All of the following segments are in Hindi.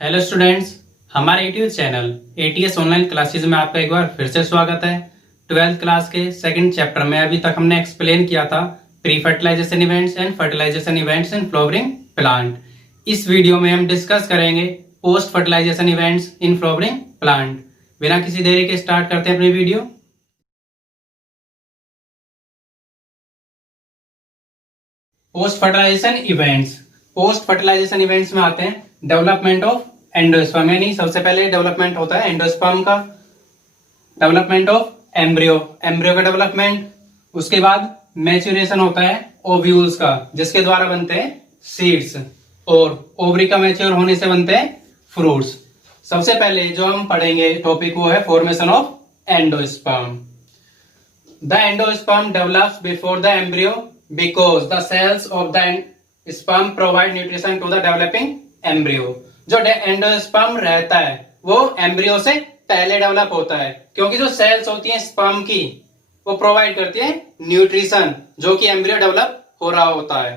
हेलो स्टूडेंट्स, हमारे YouTube channel ATS online classes में आपका एक बार फिर से स्वागत है। 12th क्लास के सेकंड चैप्टर में अभी तक हमने एक्सप्लेन किया था pre fertilization events and fertilization events in flowering plant. इस वीडियो में हम डिस्कस करेंगे post fertilization events in flowering plant. बिना किसी देरी के स्टार्ट करते हैं अपनी वीडियो। पोस्ट फर्टिलाइजेशन इवेंट्स में आते हैं डेवलपमेंट ऑफ एंडोस्पर्म, यानी सबसे पहले डेवलपमेंट होता है एंडोस्पर्म का, डेवलपमेंट ऑफ एम्ब्रियो, एम्ब्रियो का डेवलपमेंट। उसके बाद मैच्योरेशन होता है ओव्यूल्स का, जिसके द्वारा बनते हैं सीड्स, और ओवरी का मैच्योर होने से बनते हैं फ्रूट्स। सबसे पहले जो हम पढ़ेंगे टॉपिक वो है formation of endosperm. The endosperm develops before the embryo because the cells of the sperm provide nutrition to the developing embryo। जो एंडोस्पर्म रहता है वो एम्ब्रियो से पहले डेवलप होता है, क्योंकि जो सेल्स होती हैं स्पर्म की वो प्रोवाइड करती है न्यूट्रिशन जो कि एम्ब्रियो डेवलप हो रहा होता है।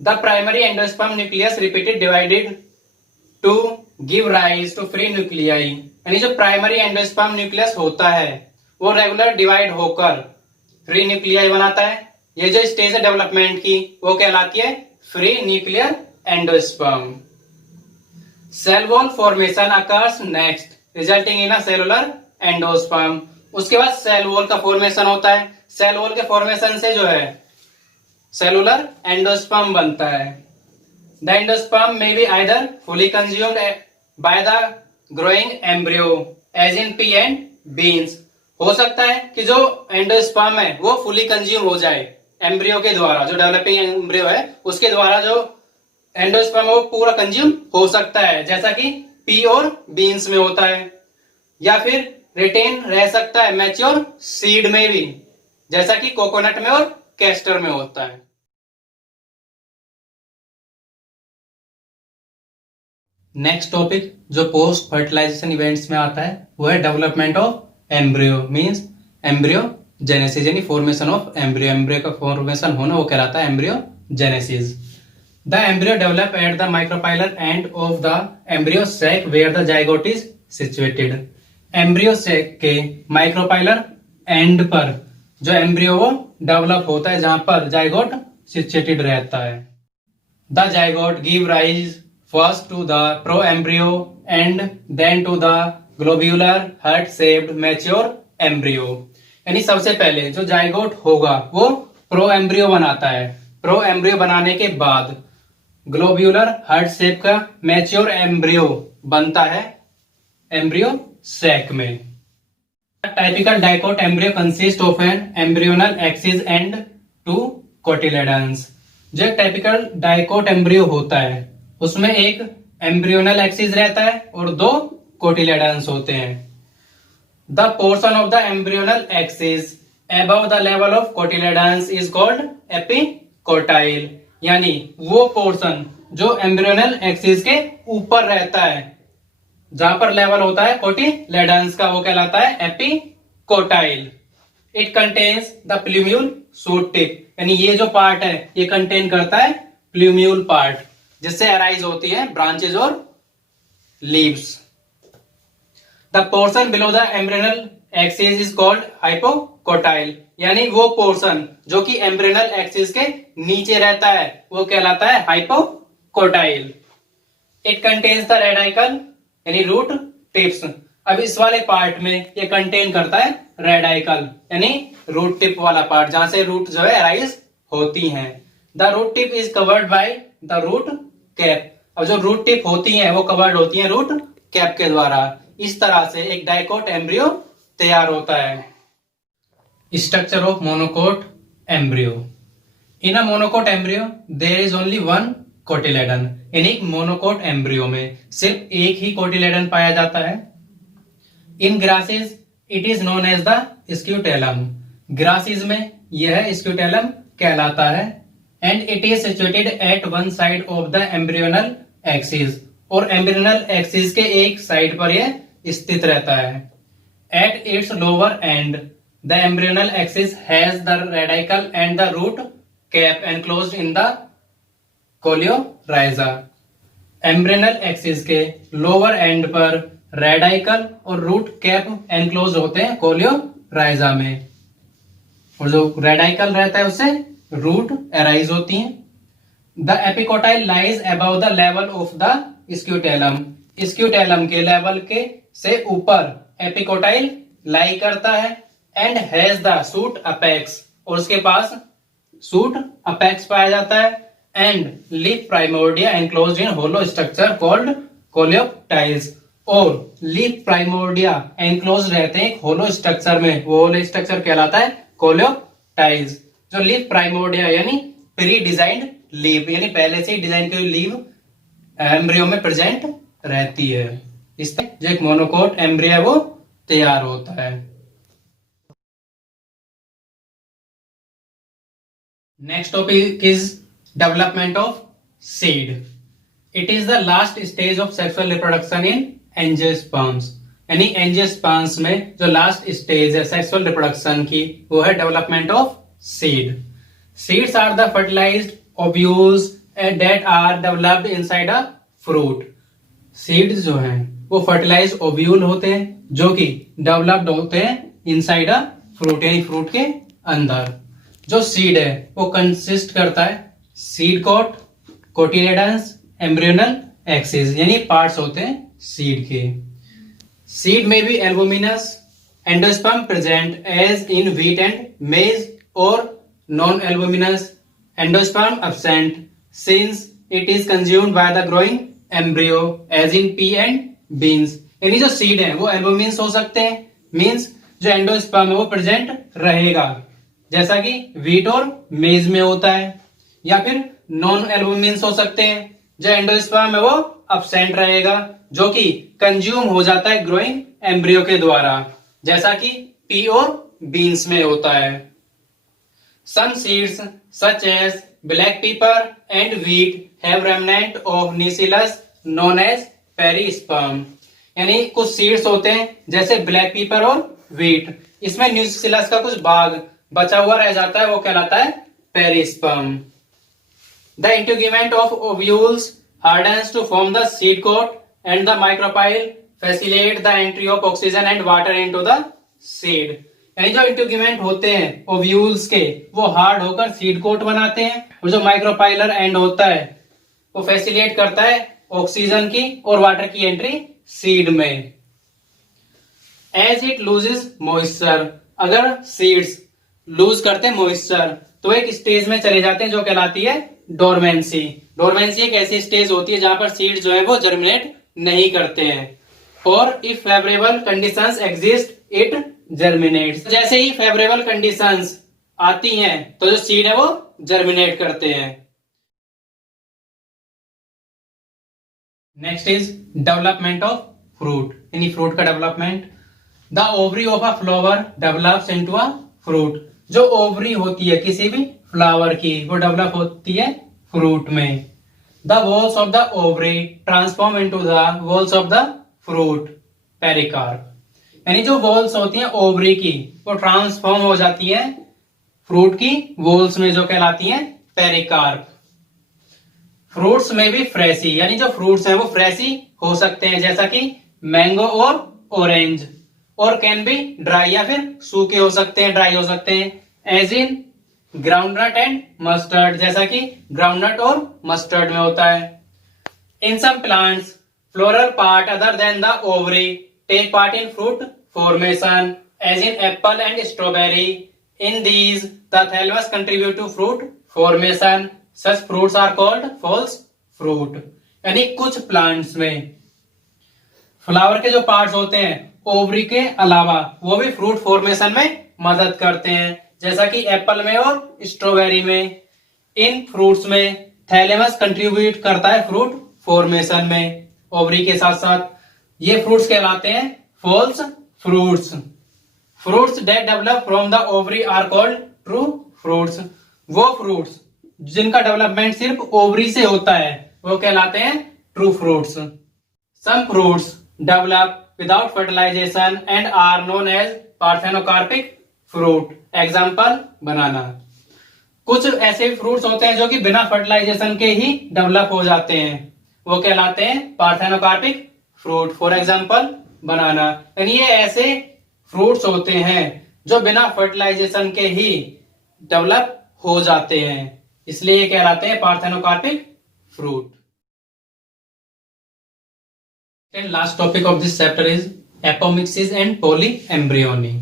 The primary endosperm nucleus repeated divided to give rise to free nuclei, यानी जो प्राइमरी एंडोस्पर्म न्यूक्लियस होता है वो रेगुलर डिवाइड होकर फ्री न्यूक्लियाई बनाता है। ये जो स्टेज है डेवलपमेंट की वो कहलाती है free nuclear endosperm. Cell wall formation occurs next resulting in a cellular endosperm. उसके बाद सेल वॉल का फॉर्मेशन होता है। सेल वॉल के फॉर्मेशन से जो है सेलुलर एंडोस्पर्म बनता है। The endosperm may be either fully consumed by the growing embryo as in pea and beans. हो सकता है कि जो एंडोस्पर्म है वो फुली कंज्यूम हो जाए एम्ब्रियो के द्वारा, जो डेवलपिंग एम्ब्रियो है उसके द्वारा जो एंडोस्पर्म वो पूरा कंज्यूम हो सकता है, जैसा कि पी और बीन्स में होता है, या फिर रिटेन रह सकता है मैच्योर सीड में भी, जैसा कि कोकोनट में और कैस्टर में होता है। नेक्स्ट टॉपिक जो पोस्ट फर्टिलाइजेशन इवेंट्स में आता है वो है development of embryo, means embryogenesis, यानी फॉर्मेशन ऑफ एम्ब्रियो। एम्ब्रियो का फॉर्मेशन होना वो कहलाता है embryogenesis. The embryo develop at the micropylar end of the embryo sac where the zygote is situated. Embryo sac के माइक्रोपाइलर एंड पर जो एम्ब्रियो वो डेवलप होता है जहां पर जाइगोट सिचुएटेड रहता है। The zygote give rise first to the proembryo and then to the globular heart shaped mature embryo, यानी सबसे पहले जो जाइगोट होगा वो प्रो एम्ब्रियो बनाता है। प्रो एम्ब्रियो बनाने के बाद ग्लोब्यूलर हार्ट शेप का मैच्योर एम्ब्रियो बनता है एम्ब्रियो सैक में। Typical dicot embryo consist of an embryonal axis and two cotyledons. जो एक टाइपिकल डाइकोट एम्ब्रियो होता है उसमें एक एम्ब्रियोनल एक्सिस रहता है और दो कोटिलेडन्स होते हैं। The portion of the embryonal axis above the level of cotyledons is called epicotyle, यानी वो पोर्शन जो एम्ब्रियोनल एक्सिस के ऊपर रहता है जहां पर लेवल होता है कोटिलेडन्स का वो कहलाता है epicotyl. It contains the plumule shoot tip, यानी ये जो पार्ट है ये कंटेन करता है प्लूम्यूल पार्ट जिससे अराइज होती है ब्रांचेज और leaves. The portion below the embryonal axis is called hypocotyle, यानी वो पोर्शन जो कि एम्ब्रियोनल एक्सिस के नीचे रहता है वो कहलाता है hypocotyl. It contains the radical यानी रूट टिप्स। अब इस वाले पार्ट में ये कंटेन करता है रेडिकल यानी रूट टिप वाला पार्ट जहां से रूट जो है अराइज होती हैं। The root tip is covered by the root cap. अब जो रूट टिप होती हैं वो कवर्ड होती हैं रूट कैप के द्वारा। इस तरह से एक डाइकोट एम्ब्रियो तैयार होता है। Structure of monocot embryo. In a monocot embryo there is only one cotyledon, यानी मोनोकोट एम्ब्रियो में सिर्फ एक ही कोटिलेडन पाया जाता है। In grasses it is known as the scutellum. Grasses में यह स्क्यूटेलम कहलाता है। And it is situated at one side of the embryonal axis, और एम्ब्रियोनल एक्सिस के एक साइड पर यह स्थित रहता है। At its lower end the embryonal axis has the radicle and the root cap enclosed in the coleorhiza. Embryonal axis के लोअर एंड पर रेडिकल और रूट कैप एनक्लोज होते हैं कोलियोराइजा में, और जो रेडिकल रहता है उससे रूट एराइज होती हैं। The epicotyl lies above the level of the scutellum, scutellum के लेवल के से ऊपर एपिकोटाइल लाई करता है। And has the shoot apex, और उसके पास सूट अपेक्स पाया जाता है। And leaf primordia enclosed in hollow structure called coleoptiles, और लीफ प्राइमोर्डिया एनक्लोज रहते हैं होलो स्ट्रक्चर में, वो होलो स्ट्रक्चर कहलाता है कोलियोप्टाइल्स। जो लीफ प्राइमोर्डिया यानी प्री डिजाइंड लीफ, यानी पहले से ही डिजाइन की लीफ एम्ब्रियो में प्रेजेंट रहती है, इससे जो एक मोनोकोट एम्ब्रियो वो तैयार होता है। Next topic is development of seed. It is the last stage of sexual reproduction in angiosperms, यानी एंजियोस्पर्म्स में जो लास्ट स्टेज है सेक्सुअल रिप्रोडक्शन की वो है development of seed. Seeds are the fertilized ovules that are developed inside a fruit. Seeds जो हैं वो फर्टिलाइज्ड ओव्यूल होते हैं जो कि डेवलप्ड होते हैं इनसाइड अ फ्रूट, यानी फ्रूट के अंदर। जो सीड है वो कंसिस्ट करता है seed coat, cotyledons, embryonal axis, यानी पार्ट्स होते हैं सीड के। सीड में भी albuminous, endosperm present as in wheat and maize, और non albuminous endosperm absent since it is consumed by the growing embryo as in pea and beans। यानी जो सीड है वो एल्बुमिन्स हो सकते हैं, मींस जो एंडोस्पर्म है वो प्रेजेंट रहेगा जैसा कि व्हीट और मेज में होता है, या फिर नॉन एल्बुमिन्स हो सकते हैं जो एंडोस्पर्म है वो absent रहेगा जो कि कंज्यूम हो जाता है ग्रोइंग एम्ब्रियो के द्वारा, जैसा कि पी और बीन्स में होता है। Some seeds such as black pepper and wheat have remnant of nucellus known as perisperm। यानी कुछ सीड्स होते हैं जैसे ब्लैक पीपर और व्हीट, इसमें न्यूसिलस का कुछ भाग बचा हुआ रह जाता है, वो कहलाता है perisperm. The integument of ovules hardens to form the seed coat and the micropyle facilitate the entry of oxygen and water into the seed। यानी जो इंटीग्यूमेंट होते हैं ओव्यूल्स के वो हार्ड होकर सीड कोट बनाते हैं, और जो माइक्रोपाइलर एंड होता है वो फैसिलिटेट करता है ऑक्सीजन की और वाटर की एंट्री सीड में। एज इट लूजेस मॉइस्चर, अगर सीड्स लूज करते हैं मॉइस्चर तो एक स्टेज में चले जाते हैं जो कहलाती है डोरमेंसी। डोरमेंसी एक ऐसी स्टेज होती है जहां पर सीड्स जो है वो जर्मिनेट नहीं करते हैं, और if favourable conditions exist it germinates. जैसे ही फेवरेबल कंडीशंस आती हैं तो जो सीड है वो जर्मिनेट करते हैं। Next is development of fruit, यानी फ्रूट का development. The ovary of a flower develops into a fruit. जो ओवरी होती है किसी भी फ्लावर की वो डेवलप होती है फ्रूट में। The walls of the ovary transform into the walls of the fruit pericarp. यानी जो वॉल्स होती हैं ओवरी की वो ट्रांसफॉर्म हो जाती है फ्रूट की वॉल्स में जो कहलाती हैं पेरिकार्प। फ्रूट्स में भी फ्रेशी, यानी जो फ्रूट्स हैं वो फ्रेशी हो सकते हैं जैसा कि मैंगो और ऑरेंज, और कैन बी ड्राई, या फिर सूखे हो सकते हैं, ड्राई हो सकते हैं, as in groundnut and mustard, जैसा कि ग्राउंडनट और मस्टर्ड में होता है। In some plants floral part other than the ovary take part in fruit formation as in apple and strawberry। In these the thallus contribute to fruit formation। such fruits are called false fruit। यानी कुछ प्लांट्स में फ्लावर के जो पार्ट्स होते हैं ओवरी के अलावा वो भी फ्रूट फॉर्मेशन में मदद करते हैं, जैसा कि एप्पल में और स्ट्रॉबेरी में। इन फ्रूट्स में थैलेमस कंट्रीब्यूट करता है फ्रूट फॉर्मेशन में ओवरी के साथ साथ। ये फ्रूट्स कहलाते हैं false fruits. Fruits that develop from the ovary are called true fruits. वो फ्रूट्स जिनका डेवलपमेंट सिर्फ ओवरी से होता है वो कहलाते हैं true fruits. Some fruits develop without fertilisation and are known as parthenocarpic fruit. Example banana. कुछ ऐसे फ्रूट्स होते हैं जो कि बिना फर्टिलाइजेशन के ही डेवलप हो जाते हैं, वो कहलाते हैं पार्थेनोकार्पिक फ्रूट। फॉर एग्जाम्पल बनाना। यानी ये ऐसे फ्रूट्स होते हैं जो बिना फर्टिलाइजेशन के ही डेवलप हो जाते हैं, इसलिए ये कहलाते हैं parthenocarpic fruit. And last topic of this chapter is apomixis and polyembryony.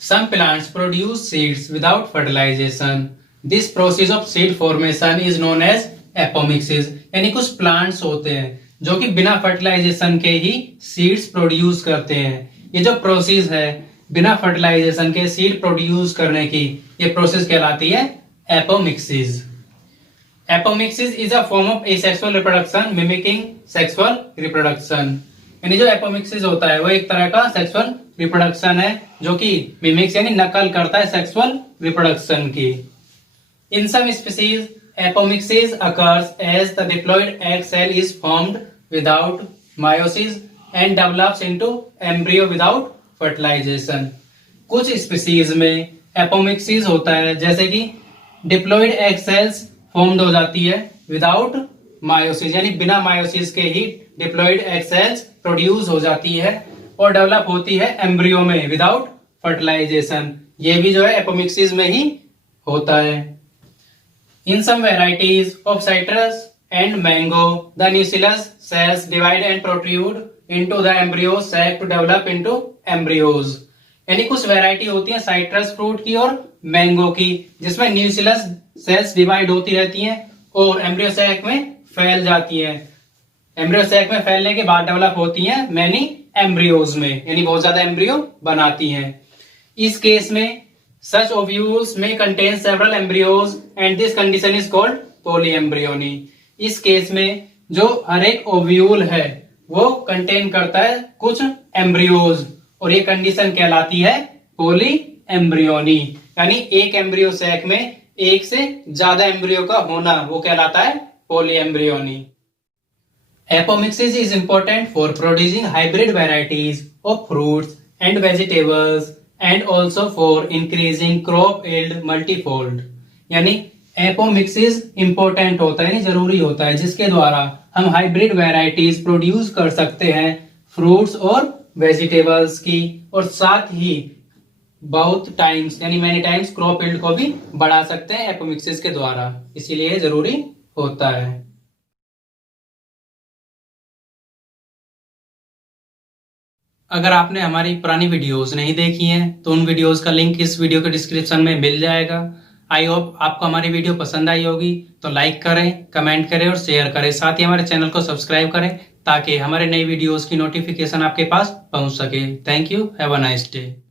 Some plants produce seeds without fertilization. This process of seed formation is known as apomixis. यानी कुछ प्लांट्स होते हैं जो कि बिना फर्टिलाइजेशन के ही सीड्स प्रोड्यूस करते हैं। ये जो प्रोसेस है बिना फर्टिलाइजेशन के सीड प्रोड्यूस करने की, ये प्रोसेस कहलाती है apomixis. Apomixis is a form of asexual reproduction mimicking sexual reproduction. यानी जो एपोमिक्सिस होता है वो एक तरह का सेक्सुअल रिप्रोडक्शन है जो कि मिमिक्स यानी नकल करता है सेक्सुअल रिप्रोडक्शन की। In some species apomixis occurs as the diploid egg cell is formed without meiosis and develops into embryo without fertilization. कुछ स्पीशीज में एपोमिक्सिस होता है जैसे कि डिप्लॉइड एग सेल्स फॉर्म्ड हो जाती है विदाउट मायोसिस, यानी बिना मायोसिस के ही डिप्लॉइड एग सेल्स प्रोड्यूस हो जाती है और डेवलप होती है एम्ब्रियो में विदाउट फर्टिलाइजेशन। ये भी जो है एपोमिक्सिस में ही होता है। In some varieties of citrus and mango, the nucleus cells divide and protrude into the embryo sac to develop into embryos. यानी कुछ वैरायटी होती है साइट्रस फ्रूट की और मैंगो की, जिसमें न्यूक्लियस सेल्स डिवाइड होती रहती हैं और एम्ब्रियो सैक में फैल जाती हैं। एम्ब्रियो सैक में फैलने के बाद डेवलप होती हैं मैनी एम्ब्रियोज में, यानी बहुत ज्यादा एम्ब्रियो बनाती हैं। इस केस में such ovules may contain several embryos and this condition is called polyembryony. इस केस में जो हर एक ओव्यूल है वो कंटेन करता है कुछ एम्ब्रियोज और ये कंडीशन कहलाती है पोली एम्ब्रियोनी। यानी एक एम्ब्रियो सैक में एक से ज्यादा एम्ब्रियो का होना वो कहलाता है polyembryony. Apomixis is important for producing hybrid varieties of fruits and vegetables and also for increasing crop yield multifold. यानी एपोमिक्सिस इंपॉर्टेंट होता है, जरूरी होता है, जिसके द्वारा हम हाइब्रिड वैरायटीज प्रोड्यूस कर सकते हैं फ्रूट्स और वेजिटेबल्स की, और साथ ही बहुत टाइम्स यानी मैनी टाइम्स क्रॉप यील्ड को भी बढ़ा सकते हैं एपोमिक्सिस के द्वारा, इसीलिए जरूरी होता है। अगर आपने हमारी पुरानी वीडियोस नहीं देखी हैं तो उन वीडियोस का लिंक इस वीडियो के डिस्क्रिप्शन में मिल जाएगा। आई होप आपको हमारी वीडियो पसंद आई होगी, तो लाइक करें, कमेंट करें और शेयर करें। साथ ही हमारे चैनल को सब्सक्राइब करें ताकि हमारे नई वीडियोस की नोटिफिकेशन आपके पास पहुंच सके। Thank you, have a nice day.